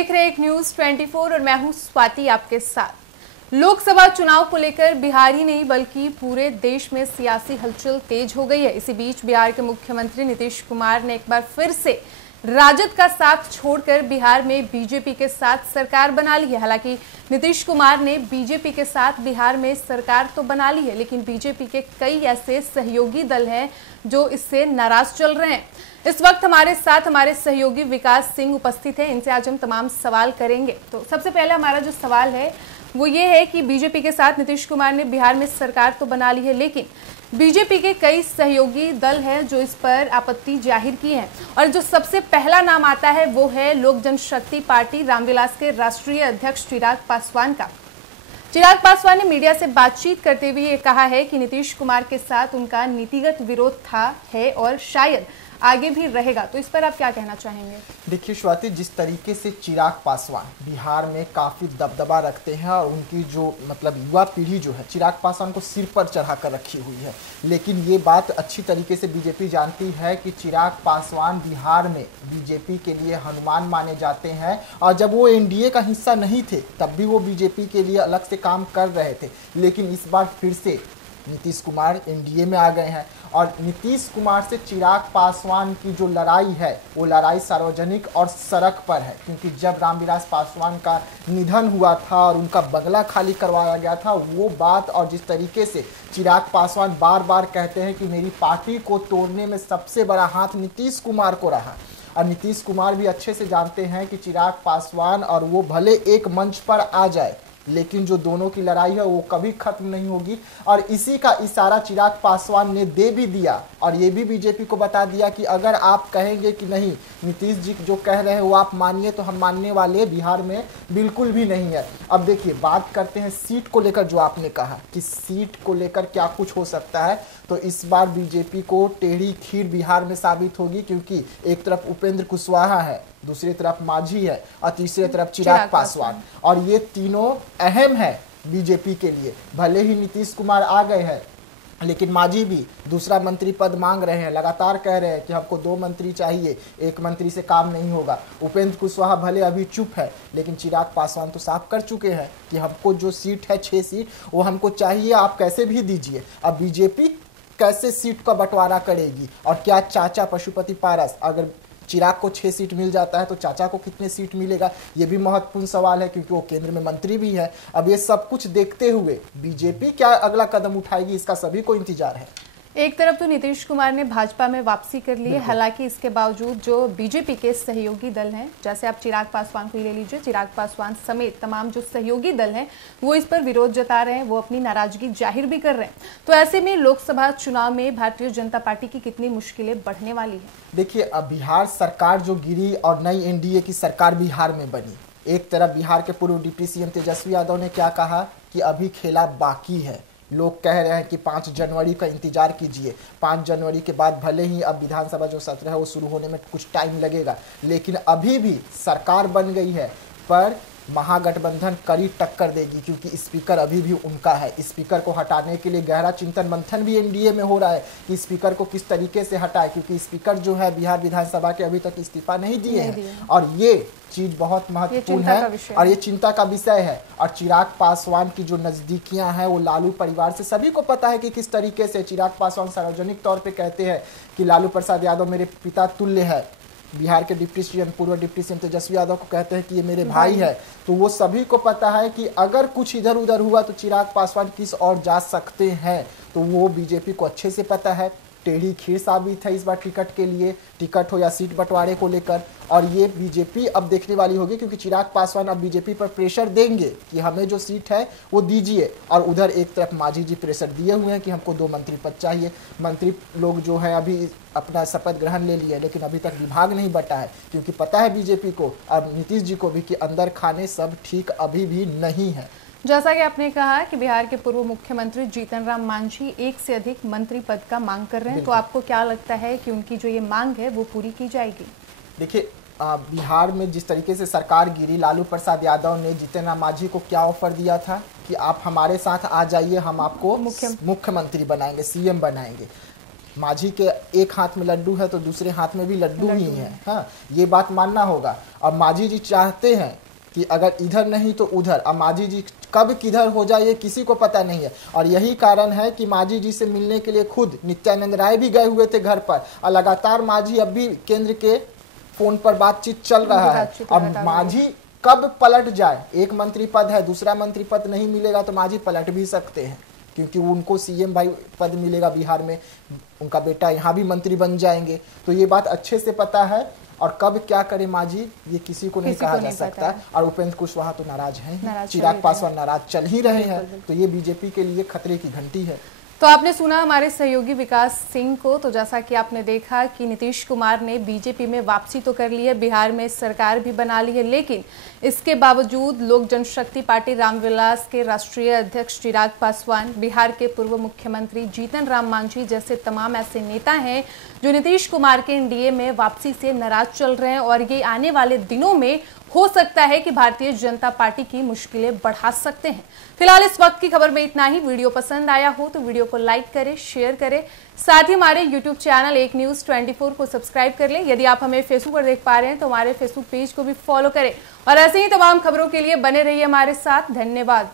देख रहे हैं एक न्यूज 24 और मैं हूं स्वाति आपके साथ। लोकसभा चुनाव को लेकर बिहार ही नहीं बल्कि पूरे देश में सियासी हलचल तेज हो गई है। इसी बीच बिहार के मुख्यमंत्री नीतीश कुमार ने एक बार फिर से राजद का साथ छोड़कर बिहार में बीजेपी के साथ सरकार बना ली है। हालांकि नीतीश कुमार ने बीजेपी के साथ बिहार में सरकार तो बना ली है, लेकिन बीजेपी के कई ऐसे सहयोगी दल हैं जो इससे नाराज चल रहे हैं। इस वक्त हमारे साथ हमारे सहयोगी विकास सिंह उपस्थित हैं। इनसे आज हम तमाम सवाल करेंगे। तो सबसे पहले हमारा जो सवाल है वो ये है कि बीजेपी के साथ नीतीश कुमार ने बिहार में सरकार तो बना ली है, लेकिन बीजेपी के कई सहयोगी दल हैं जो इस पर आपत्ति जाहिर की है। और जो सबसे पहला नाम आता है वो है लोक जनशक्ति पार्टी रामविलास के राष्ट्रीय अध्यक्ष चिराग पासवान का। चिराग पासवान ने मीडिया से बातचीत करते हुए ये कहा है कि नीतीश कुमार के साथ उनका नीतिगत विरोध था, है और शायद आगे भी रहेगा। तो इस पर आप क्या कहना चाहेंगे? देखिए स्वाति, जिस तरीके से चिराग पासवान बिहार में काफ़ी दबदबा रखते हैं और उनकी जो युवा पीढ़ी जो है चिराग पासवान को सिर पर चढ़ा कर रखी हुई है, लेकिन ये बात अच्छी तरीके से बीजेपी जानती है कि चिराग पासवान बिहार में बीजेपी के लिए हनुमान माने जाते हैं। और जब वो एनडीए का हिस्सा नहीं थे तब भी वो बीजेपी के लिए अलग से काम कर रहे थे, लेकिन इस बार फिर से नीतीश कुमार एनडीए में आ गए हैं। और नीतीश कुमार से चिराग पासवान की जो लड़ाई है वो लड़ाई सार्वजनिक और सड़क पर है, क्योंकि जब रामविलास पासवान का निधन हुआ था और उनका बंगला खाली करवाया गया था, वो बात और जिस तरीके से चिराग पासवान बार बार कहते हैं कि मेरी पार्टी को तोड़ने में सबसे बड़ा हाथ नीतीश कुमार को रहा। और नीतीश कुमार भी अच्छे से जानते हैं कि चिराग पासवान और वो भले एक मंच पर आ जाए, लेकिन जो दोनों की लड़ाई है वो कभी खत्म नहीं होगी। और इसी का इशारा चिराग पासवान ने दे भी दिया और ये भी बीजेपी को बता दिया कि अगर आप कहेंगे कि नहीं नीतीश जी जो कह रहे हैं वो आप मानिए, तो हम मानने वाले बिहार में बिल्कुल भी नहीं है। अब देखिए, बात करते हैं सीट को लेकर। जो आपने कहा कि सीट को लेकर क्या कुछ हो सकता है, तो इस बार बीजेपी को टेढ़ी खीर बिहार में साबित होगी, क्योंकि एक तरफ उपेंद्र कुशवाहा है, दूसरी तरफ मांझी है और तीसरी तरफ चिराग पासवान। और ये तीनों अहम है बीजेपी के लिए। भले ही नीतीश कुमार आ गए हैं, लेकिन मांझी भी दूसरा मंत्री पद मांग रहे हैं, लगातार कह रहे हैं कि हमको 2 मंत्री चाहिए, 1 मंत्री से काम नहीं होगा। उपेंद्र कुशवाहा भले अभी चुप है, लेकिन चिराग पासवान तो साफ कर चुके हैं कि हमको जो सीट है 6 सीट वो हमको चाहिए, आप कैसे भी दीजिए। अब बीजेपी कैसे सीट का बंटवारा करेगी और क्या चाचा पशुपति पारस, अगर चिराग को 6 सीट मिल जाता है तो चाचा को कितने सीट मिलेगा, ये भी महत्वपूर्ण सवाल है, क्योंकि वो केंद्र में मंत्री भी है। अब ये सब कुछ देखते हुए बीजेपी क्या अगला कदम उठाएगी, इसका सभी को इंतजार है। एक तरफ तो नीतीश कुमार ने भाजपा में वापसी कर ली है, हालांकि इसके बावजूद जो बीजेपी के सहयोगी दल हैं, जैसे आप चिराग पासवान को ही ले लीजिए, चिराग पासवान समेत तमाम जो सहयोगी दल हैं वो इस पर विरोध जता रहे हैं, वो अपनी नाराजगी जाहिर भी कर रहे हैं। तो ऐसे में लोकसभा चुनाव में भारतीय जनता पार्टी की कितनी मुश्किलें बढ़ने वाली है? देखिए, अब बिहार सरकार जो गिरी और नई एनडीए की सरकार बिहार में बनी। एक तरफ बिहार के पूर्व डिप्टी सीएम तेजस्वी यादव ने क्या कहा कि अभी खेला बाकी है। लोग कह रहे हैं कि 5 जनवरी का इंतजार कीजिए, 5 जनवरी के बाद भले ही अब विधानसभा जो सत्र है वो शुरू होने में कुछ टाइम लगेगा, लेकिन अभी भी सरकार बन गई है। पर महागठबंधन कड़ी टक्कर देगी, क्योंकि स्पीकर अभी भी उनका है। स्पीकर को हटाने के लिए गहरा चिंतन मंथन भी एनडीए में हो रहा है कि स्पीकर को किस तरीके से हटाए, क्योंकि स्पीकर जो है बिहार विधानसभा के अभी तक इस्तीफा नहीं दिए हैं। और ये चीज बहुत महत्वपूर्ण है और ये चिंता का विषय है। और चिराग पासवान की जो नजदीकियां हैं वो लालू परिवार से, सभी को पता है कि किस तरीके से चिराग पासवान सार्वजनिक तौर पे कहते हैं कि लालू प्रसाद यादव मेरे पिता तुल्य है। बिहार के डिप्टी सीएम, पूर्व डिप्टी सीएम तेजस्वी यादव को कहते हैं कि ये मेरे भाई है। तो वो सभी को पता है कि अगर कुछ इधर उधर हुआ तो चिराग पासवान किस ओर जा सकते हैं, तो वो बीजेपी को अच्छे से पता है। टेढ़ी खीर साबित है इस बार टिकट के लिए, टिकट हो या सीट बंटवारे को लेकर। और ये बीजेपी अब देखने वाली होगी, क्योंकि चिराग पासवान अब बीजेपी पर प्रेशर देंगे कि हमें जो सीट है वो दीजिए। और उधर एक तरफ मांझी जी प्रेशर दिए हुए हैं कि हमको 2 मंत्री पद चाहिए। मंत्री लोग जो है अभी अपना शपथ ग्रहण ले लिए, लेकिन अभी तक विभाग नहीं बटा है, क्योंकि पता है बीजेपी को और नीतीश जी को भी कि अंदर खाने सब ठीक अभी भी नहीं है। जैसा कि आपने कहा कि बिहार के पूर्व मुख्यमंत्री जीतन राम मांझी 1 से अधिक मंत्री पद का मांग कर रहे हैं, तो आपको क्या लगता है कि उनकी जो ये मांग है वो पूरी की जाएगी? देखिए, बिहार में जिस तरीके से सरकार गिरी, लालू प्रसाद यादव ने जीतन राम मांझी को क्या ऑफर दिया था कि आप हमारे साथ आ जाइए, हम आपको मुख्यमंत्री बनाएंगे, सीएम बनाएंगे। माझी के एक हाथ में लड्डू है तो दूसरे हाथ में भी लड्डू ही है। हाँ, ये बात मानना होगा। अब माझी जी चाहते हैं कि अगर इधर नहीं तो उधर। अब माझी जी कब किधर हो जाए ये किसी को पता नहीं है, और यही कारण है कि माझी जी से मिलने के लिए खुद नित्यानंद राय भी गए हुए थे घर पर, और लगातार माझी अब भी केंद्र के फोन पर बातचीत चल रहा है। अब माझी कब पलट जाए, एक मंत्री पद है, दूसरा मंत्री पद नहीं मिलेगा तो माझी पलट भी सकते हैं, क्योंकि उनको सीएम भाई पद मिलेगा बिहार में, उनका बेटा यहाँ भी मंत्री बन जाएंगे। तो ये बात अच्छे से पता है, और कब क्या करे माझी ये किसी को नहीं कहा जा सकता। और उपेंद्र कुशवाहा तो नाराज हैं, चिराग पासवान नाराज चल ही रहे हैं, तो ये बीजेपी के लिए खतरे की घंटी है। तो आपने सुना हमारे सहयोगी विकास सिंह को। तो जैसा कि आपने देखा कि नीतीश कुमार ने बीजेपी में वापसी तो कर ली है, बिहार में सरकार भी बना ली है, लेकिन इसके बावजूद लोक जनशक्ति पार्टी रामविलास के राष्ट्रीय अध्यक्ष चिराग पासवान, बिहार के पूर्व मुख्यमंत्री जीतन राम मांझी जैसे तमाम ऐसे नेता हैं जो नीतीश कुमार के एनडीए में वापसी से नाराज चल रहे हैं, और ये आने वाले दिनों में हो सकता है कि भारतीय जनता पार्टी की मुश्किलें बढ़ा सकते हैं। फिलहाल इस वक्त की खबर में इतना ही। वीडियो पसंद आया हो तो वीडियो को लाइक करें, शेयर करें, साथ ही हमारे यूट्यूब चैनल एक न्यूज़ 24 को सब्सक्राइब कर लें। यदि आप हमें फेसबुक पर देख पा रहे हैं तो हमारे फेसबुक पेज को भी फॉलो करें, और ऐसे ही तमाम खबरों के लिए बने रहिए हमारे साथ। धन्यवाद।